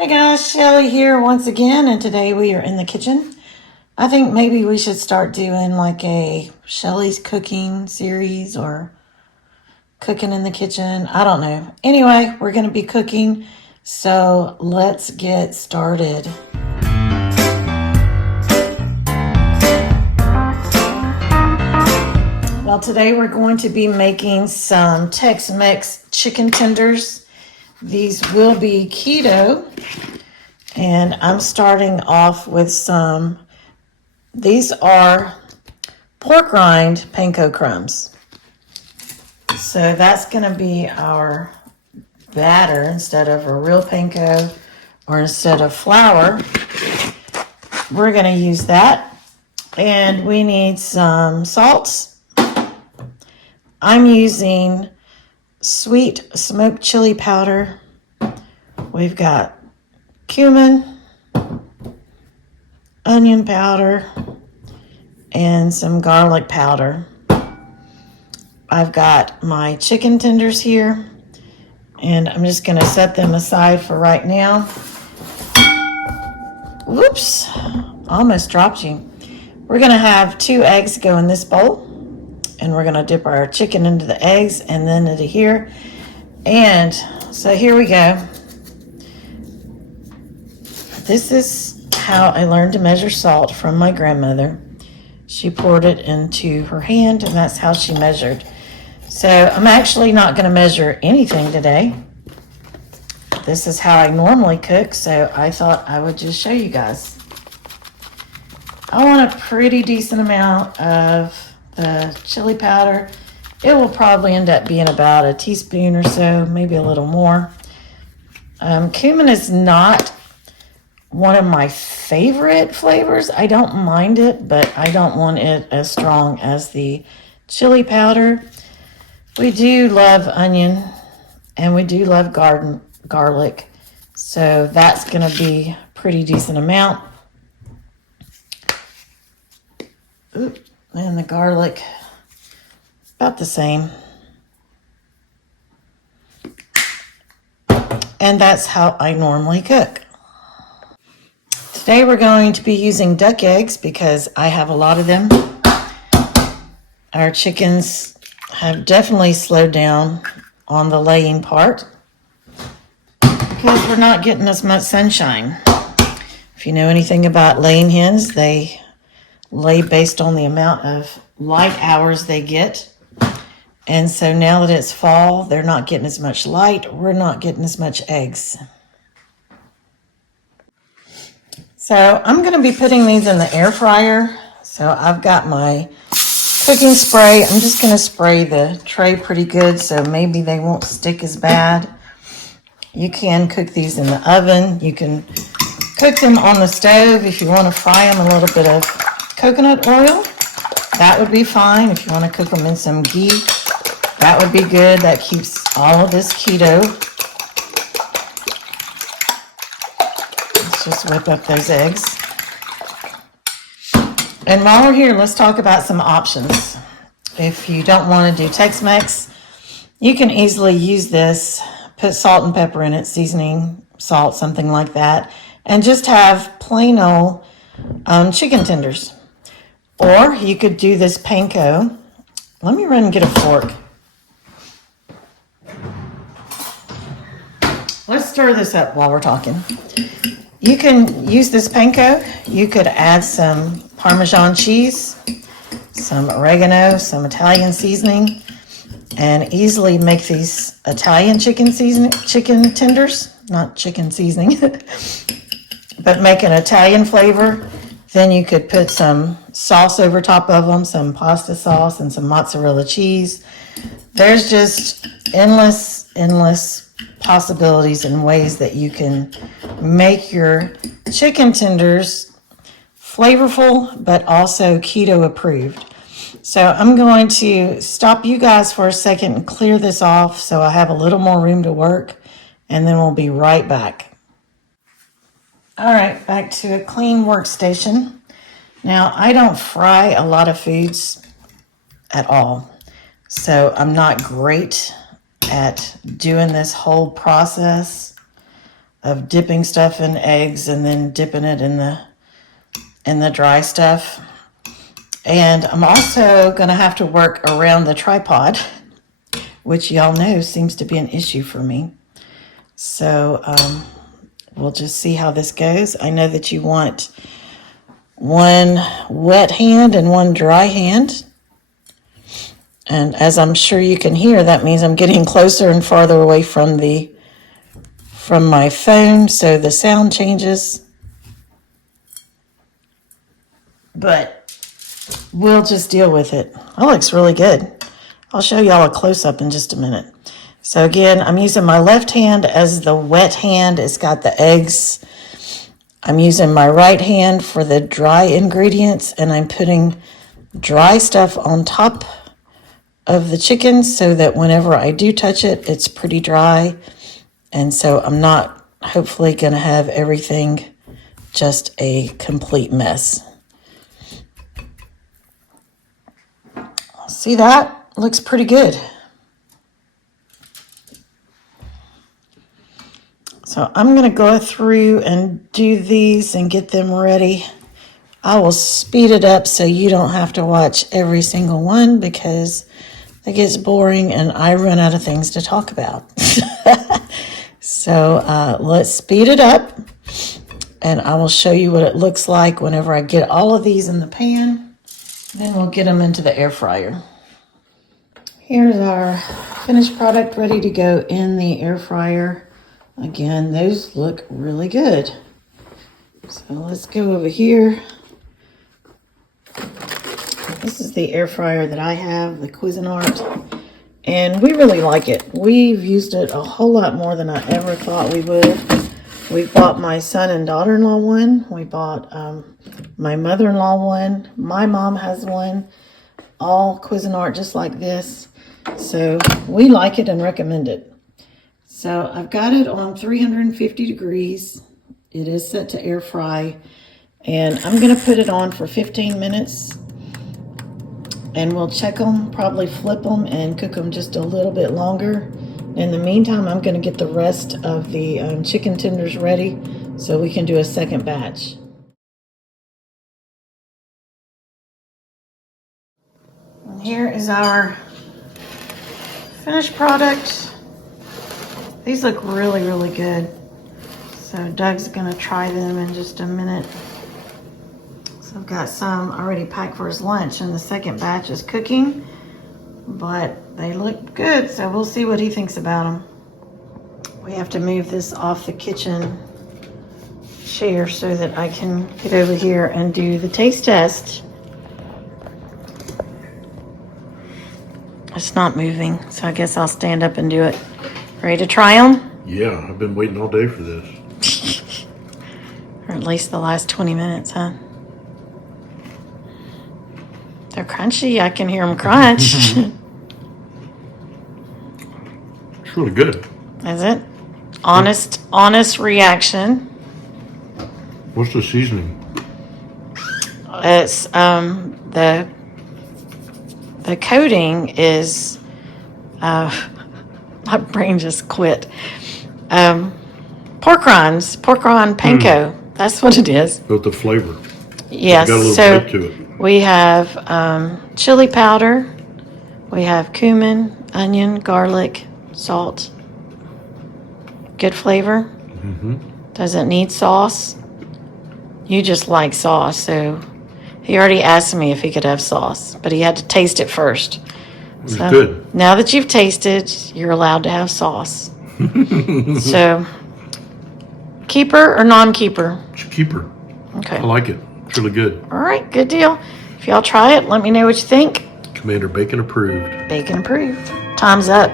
Hey guys, Shelly here once again, and today we are in the kitchen. I think maybe we should start doing like a Shelly's cooking series or cooking in the kitchen. I don't know. Anyway, we're going to be cooking, so let's get started. Well, today we're going to be making some Tex-Mex chicken tenders. These will be keto. And I'm starting off with these are pork rind panko crumbs. So that's going to be our batter instead of a real panko or instead of flour. We're going to use that. And we need some salts. I'm using sweet smoked chili powder. We've got cumin, onion powder, and some garlic powder. I've got my chicken tenders here, and I'm just going to set them aside for right now. Whoops, almost dropped you. We're going to have 2 eggs go in this bowl, and we're going to dip our chicken into the eggs and then into here. And so here we go. This is how I learned to measure salt from my grandmother. She poured it into her hand, and that's how she measured. So I'm actually not going to measure anything today. This is how I normally cook, so I thought I would just show you guys. I want a pretty decent amount of the chili powder. It will probably end up being about a teaspoon or so, maybe a little more. Cumin is not one of my favorite flavors. I don't mind it, but I don't want it as strong as the chili powder. We do love onion, and we do love garlic, so that's going to be a pretty decent amount. Ooh, and the garlic, about the same. And that's how I normally cook. Today we're going to be using duck eggs because I have a lot of them. Our chickens have definitely slowed down on the laying part because we're not getting as much sunshine. If you know anything about laying hens, they lay based on the amount of light hours they get. And so now that it's fall, they're not getting as much light. We're not getting as much eggs. So I'm going to be putting these in the air fryer. So I've got my cooking spray. I'm just going to spray the tray pretty good so maybe they won't stick as bad. You can cook these in the oven. You can cook them on the stove if you want to fry them a little bit of coconut oil. That would be fine. If you want to cook them in some ghee, that would be good. That keeps all of this keto. Let's just whip up those eggs. And while we're here, let's talk about some options. If you don't want to do Tex-Mex, you can easily use this, put salt and pepper in it, seasoning, salt, something like that, and just have plain old chicken tenders. Or you could do this panko. Let me run and get a fork. Let's stir this up while we're talking. You can use this panko. You could add some Parmesan cheese, some oregano, some Italian seasoning, and easily make these Italian chicken tenders, not chicken seasoning, but make an Italian flavor. Then you could put some sauce over top of them, some pasta sauce and some mozzarella cheese. There's just endless possibilities and ways that you can make your chicken tenders flavorful, but also keto approved. So I'm going to stop you guys for a second and clear this off so I have a little more room to work, and then we'll be right back. All right, back to a clean workstation. Now, I don't fry a lot of foods at all, so I'm not great at doing this whole process of dipping stuff in eggs and then dipping it in the dry stuff. And I'm also going to have to work around the tripod, which y'all know seems to be an issue for me. So we'll just see how this goes. I know that you want one wet hand and one dry hand. And as I'm sure you can hear, that means I'm getting closer and farther away from my phone, so the sound changes. But we'll just deal with it. That looks really good. I'll show y'all a close-up in just a minute. So again, I'm using my left hand as the wet hand. It's got the eggs. I'm using my right hand for the dry ingredients, and I'm putting dry stuff on top of the chicken so that whenever I do touch it, it's pretty dry. And so I'm not hopefully going to have everything just a complete mess. See that? Looks pretty good. So I'm going to go through and do these and get them ready. I will speed it up so you don't have to watch every single one because it gets boring and I run out of things to talk about. So let's speed it up and I will show you what it looks like whenever I get all of these in the pan. Then we'll get them into the air fryer. Here's our finished product ready to go in the air fryer. Again, those look really good. So let's go over here. This is the air fryer that I have, the Cuisinart, and we really like it. We've used it a whole lot more than I ever thought we would. We bought my son and daughter-in-law one. We bought my mother-in-law one. My mom has one. All Cuisinart just like this. So we like it and recommend it. So I've got it on 350 degrees. It is set to air fry. And I'm going to put it on for 15 minutes. And we'll check them, probably flip them and cook them just a little bit longer. In the meantime, I'm going to get the rest of the chicken tenders ready so we can do a second batch. And here is our finished product. These look really, really good. So Doug's gonna try them in just a minute. So I've got some already packed for his lunch and the second batch is cooking, but they look good. So we'll see what he thinks about them. We have to move this off the kitchen chair so that I can get over here and do the taste test. It's not moving, so I guess I'll stand up and do it. Ready to try them? Yeah, I've been waiting all day for this. Or at least the last 20 minutes, huh? They're crunchy. I can hear them crunch. It's really good. Is it? Honest reaction. What's the seasoning? It's the coating is my brain just quit. Pork rinds, pork rind panko. That's what it is. With the flavor. Yes. Got a little So bite to it. we have chili powder. We have cumin, onion, garlic, salt. Good flavor. Mm-hmm. Doesn't need sauce. You just like sauce, so he already asked me if he could have sauce, but he had to taste it first. It was good. Now that you've tasted, you're allowed to have sauce. So, keeper or non-keeper? It's a keeper. Okay. I like it. It's really good. All right, good deal. If y'all try it, let me know what you think. Commander Bacon approved. Bacon approved. Time's up.